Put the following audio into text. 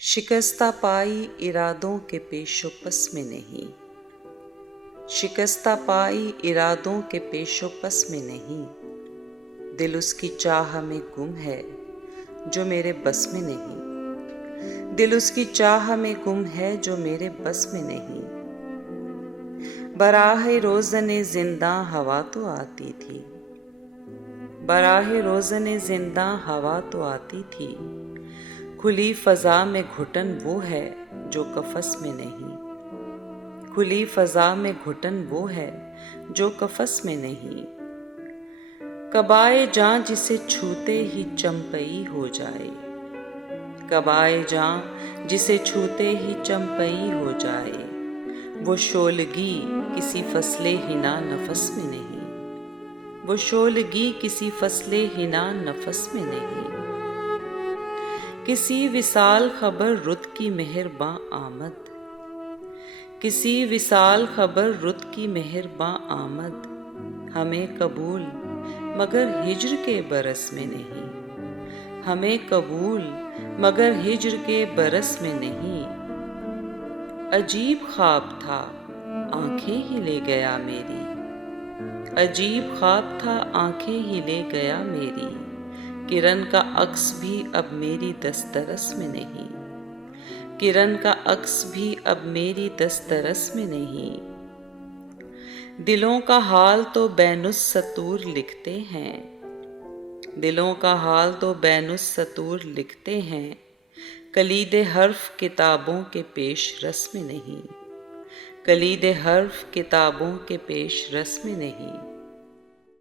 शिकस्ता पाई इरादों के पेशो पस में नहीं, शिकस्ता पाई इरादों के पेशो पस में नहीं। दिल उसकी चाह में गुम है जो मेरे बस में नहीं, दिल उसकी चाह में गुम है जो मेरे बस में नहीं। बराहे रोज़ने जिंदा हवा तो आती थी, बराहे रोज़ने जिंदा हवा तो आती थी। खुली फ़ज़ा में घुटन वो है जो कफ़स में नहीं, खुली फ़ज़ा में घुटन वो है जो कफ़स में नहीं। कबाए जाँ जिसे छूते ही चंपई हो जाए, कबाए जाँ जिसे छूते ही चंपई हो जाए। वो शोलगी किसी फसले हिना नफस में नहीं, वो शोलगी किसी फसले हिना नफस में नहीं। किसी विसाल खबर रुत की मेहरबां आमद, किसी विसाल खबर रुत की मेहरबां आमद। हमें कबूल मगर हिज्र के बरस में नहीं, हमें कबूल मगर हिज्र के बरस में नहीं। अजीब ख्वाब था आंखें ही ले गया मेरी, अजीब ख्वाब था आंखें ही ले गया मेरी। किरण का अक्स भी अब मेरी दस्तरस में नहीं, किरण का अक्स भी अब मेरी दस्तरस में नहीं। दिलों का हाल तो बैनुस सतूर लिखते हैं, दिलों का हाल तो बैनुस सतूर लिखते हैं। कलीदे हर्फ किताबों के पेश रस में नहीं, कलीदे हर्फ किताबों के पेश रस में नहीं।